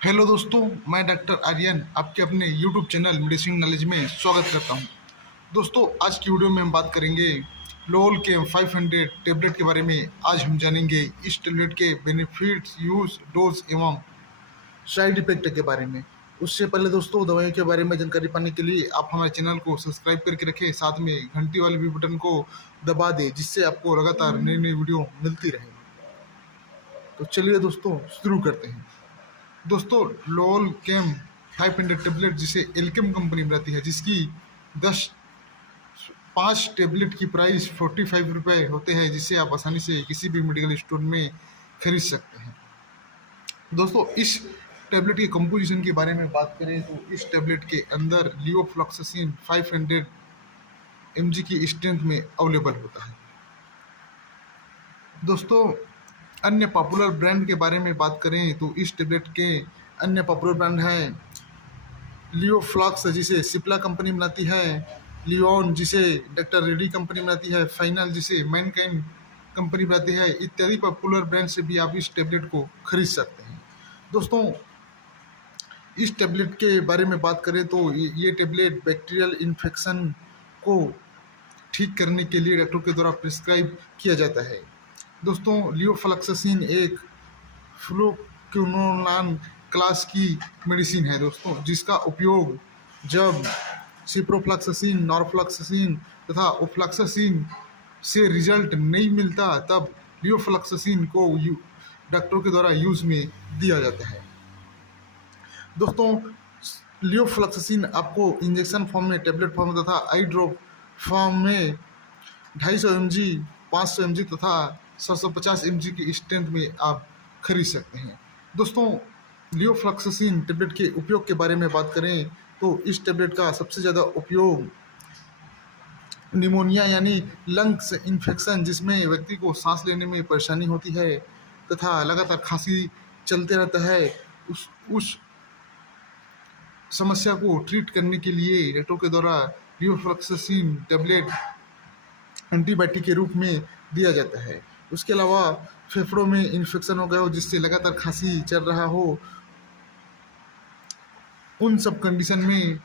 Hello दोस्तों, मैं doctor Aryan आपके अपने यूट्यूब चैनल मेडिसिन नॉलेज में स्वागत करता हूं। दोस्तों, आज की वीडियो में हम बात करेंगे लोल के 500 टेबलेट के बारे में। आज हम जानेंगे इस टेबलेट के बेनिफिट्स, यूज, डोज एवं साइड इफेक्ट के बारे में। उससे पहले दोस्तों, दवाइयों के बारे में जानकारी पाने के लिए आप हमारे चैनल को सब्सक्राइब करके रखें, साथ में घंटी वाले भी बटन को दबा दें, जिससे आपको लगातार नई नई वीडियो मिलती रहे। तो चलिए दोस्तों, शुरू करते हैं। दोस्तों, लोल केम 500 टेबलेट जिसे एल्केम कंपनी बनाती है, जिसकी 5 टेबलेट की प्राइस 45 रुपये होते हैं, जिसे आप आसानी से किसी भी मेडिकल स्टोर में खरीद सकते हैं। दोस्तों, इस टेबलेट के कंपोजिशन के बारे में बात करें तो इस टेबलेट के अंदर लियोफ्लॉक्सासिन 500 mg की स्ट्रेंथ में अवेलेबल होता है। दोस्तों, अन्य पॉपुलर ब्रांड के बारे में बात करें तो इस टेबलेट के अन्य पॉपुलर ब्रांड हैं लियोफ्लॉक्स जिसे सिप्ला कंपनी बनाती है, लियोन जिसे डॉक्टर रेड्डी कंपनी बनाती है, फाइनल जिसे मैनकाइंड कंपनी बनाती है। इत्यादि पॉपुलर ब्रांड से भी आप इस टेबलेट को खरीद सकते हैं। दोस्तों, इस टेबलेट के बारे में बात करें तो ये टेबलेट बैक्टीरियल इन्फेक्शन को ठीक करने के लिए डॉक्टर के द्वारा प्रिस्क्राइब किया जाता है। दोस्तों, लियोफ्लॉक्सासिन एक फ्लुक्विनोलान क्लास की मेडिसिन है दोस्तों, जिसका उपयोग जब सिप्रोफ्लॉक्सासिन, नॉरफ्लॉक्सासिन तथा ओफ्लॉक्सासिन से रिजल्ट नहीं मिलता, तब लियोफ्लॉक्सासिन को डॉक्टरों के द्वारा यूज में दिया जाता है। दोस्तों, लियोफ्लॉक्सासिन आपको इंजेक्शन फॉर्म में, टेबलेट फॉर्म तथा आई ड्रॉप फॉर्म में 250 mg, 500 mg तथा 750 mg की स्ट्रेंथ में आप खरीद सकते हैं। दोस्तों, लियोफ्लॉक्सासिन टेबलेट के उपयोग के बारे में बात करें तो इस टेबलेट का सबसे ज़्यादा उपयोग निमोनिया यानी लंग्स इन्फेक्शन, जिसमें व्यक्ति को सांस लेने में परेशानी होती है तथा लगातार खांसी चलते रहता है, उस समस्या को ट्रीट करने के लिए डॉक्टरों के द्वारा लियोफ्लॉक्सासिन टेबलेट एंटीबायोटिक के रूप में दिया जाता है। उसके अलावा फेफड़ों में इन्फेक्शन हो गया हो, जिससे लगातार खांसी चल रहा हो, उन सब कंडीशन में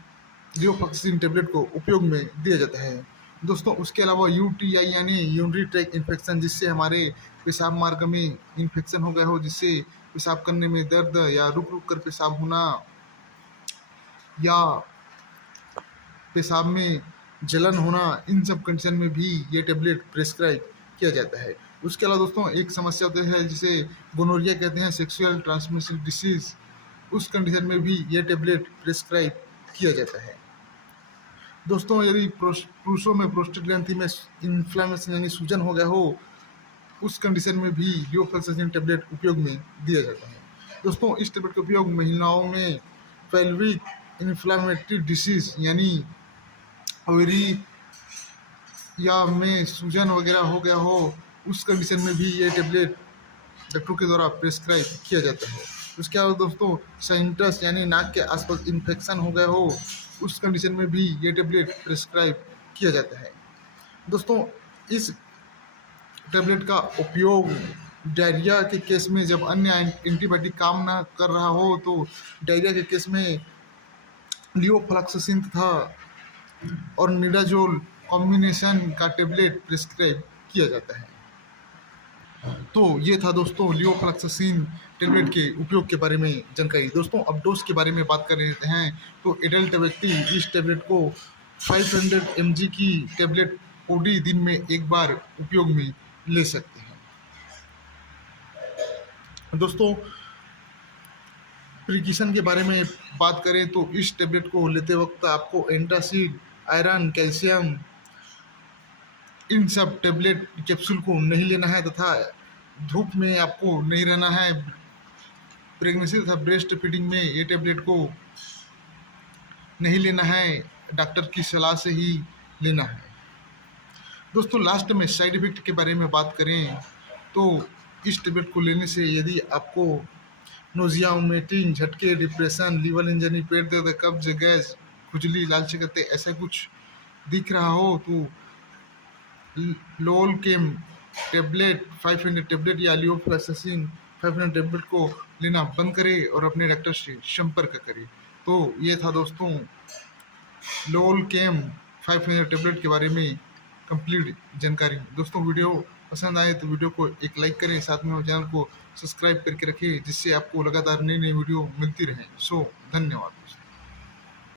लियोफ्लॉक्सासिन टेबलेट को उपयोग में दिया जाता है। दोस्तों, उसके अलावा यूटीआई यानी यूरिनरी ट्रैक्ट इन्फेक्शन, जिससे हमारे पेशाब मार्ग में इन्फेक्शन हो गया हो, जिससे पेशाब करने में दर्द या रुक रुक कर पेशाब होना या पेशाब में जलन होना, इन सब कंडीशन में भी ये टेबलेट प्रिस्क्राइब किया जाता है। उसके अलावा दोस्तों, एक समस्या होती है जिसे गोनोरिया कहते हैं, सेक्सुअल ट्रांसमिशन डिसीज, उस कंडीशन में भी ये टेबलेट प्रिस्क्राइब किया जाता है। दोस्तों, यदि पुरुषों में प्रोस्टेट ग्रंथि में इन्फ्लेमेशन यानी सूजन हो गया हो, उस कंडीशन में भी लियोफ्लॉक्सासिन टेबलेट उपयोग में दिया जाता है। दोस्तों, इस टेबलेट का उपयोग महिलाओं में पेल्विक इन्फ्लेमेटरी डिसीज यानी ओवरी या में सूजन वगैरह हो गया हो, उस कंडीशन में भी ये टेबलेट डॉक्टरों के द्वारा प्रिस्क्राइब किया जाता है। उसके अलावा दोस्तों, साइनटस यानी नाक के आसपास इन्फेक्शन हो गया हो, उस कंडीशन में भी ये टेबलेट प्रिस्क्राइब किया जाता है। दोस्तों, इस टेबलेट का उपयोग डायरिया के केस में, जब अन्य एंटीबायोटिक काम ना कर रहा हो, तो डायरिया के केस में लियोफ्लॉक्सासिन तथा और निडाजोल कॉम्बिनेशन का टेबलेट प्रिस्क्राइब किया जाता है। तो ये था दोस्तों लियोफ्लॉक्सासिन टेबलेट के उपयोग के बारे में जानकारी। दोस्तों, अब डोज के बारे में बात कर रहे हैं तो एडल्ट व्यक्ति इस टेबलेट को 500 mg की टेबलेट ओडी दिन में एक बार उपयोग में ले सकते हैं। दोस्तों, प्रिकॉशन के बारे में बात करें तो इस टेबलेट को लेते वक्त आपको एंटासिड, आयरन, कैल्शियम, इन सब टेबलेट कैप्सूल को नहीं लेना है तथा धूप में आपको नहीं रहना है। प्रेगनेंसी तथा ब्रेस्ट फीडिंग में ये टेबलेट को नहीं लेना है, डॉक्टर की सलाह से ही लेना है। दोस्तों, लास्ट में साइड इफेक्ट के बारे में बात करें तो इस टेबलेट को लेने से यदि आपको नोजिया, वोमिटिंग, झटके, डिप्रेशन, लीवर इंजरी, पेट दर्द, कब्ज, गैस, खुजली, लाल चकत्ते ऐसा कुछ दिख रहा हो तो लोल केम टेबलेट 500 टेबलेट या लियोफ्लॉक्सासिन 500 टेबलेट को लेना बंद करें और अपने डॉक्टर से संपर्क करें। तो ये था दोस्तों लोल केम 500 टेबलेट के बारे में कंप्लीट जानकारी। दोस्तों वीडियो पसंद आए तो वीडियो को एक लाइक करें, साथ में चैनल को सब्सक्राइब करके रखें जिससे आपको लगातार नई नई वीडियो मिलती रहे। सो धन्यवाद।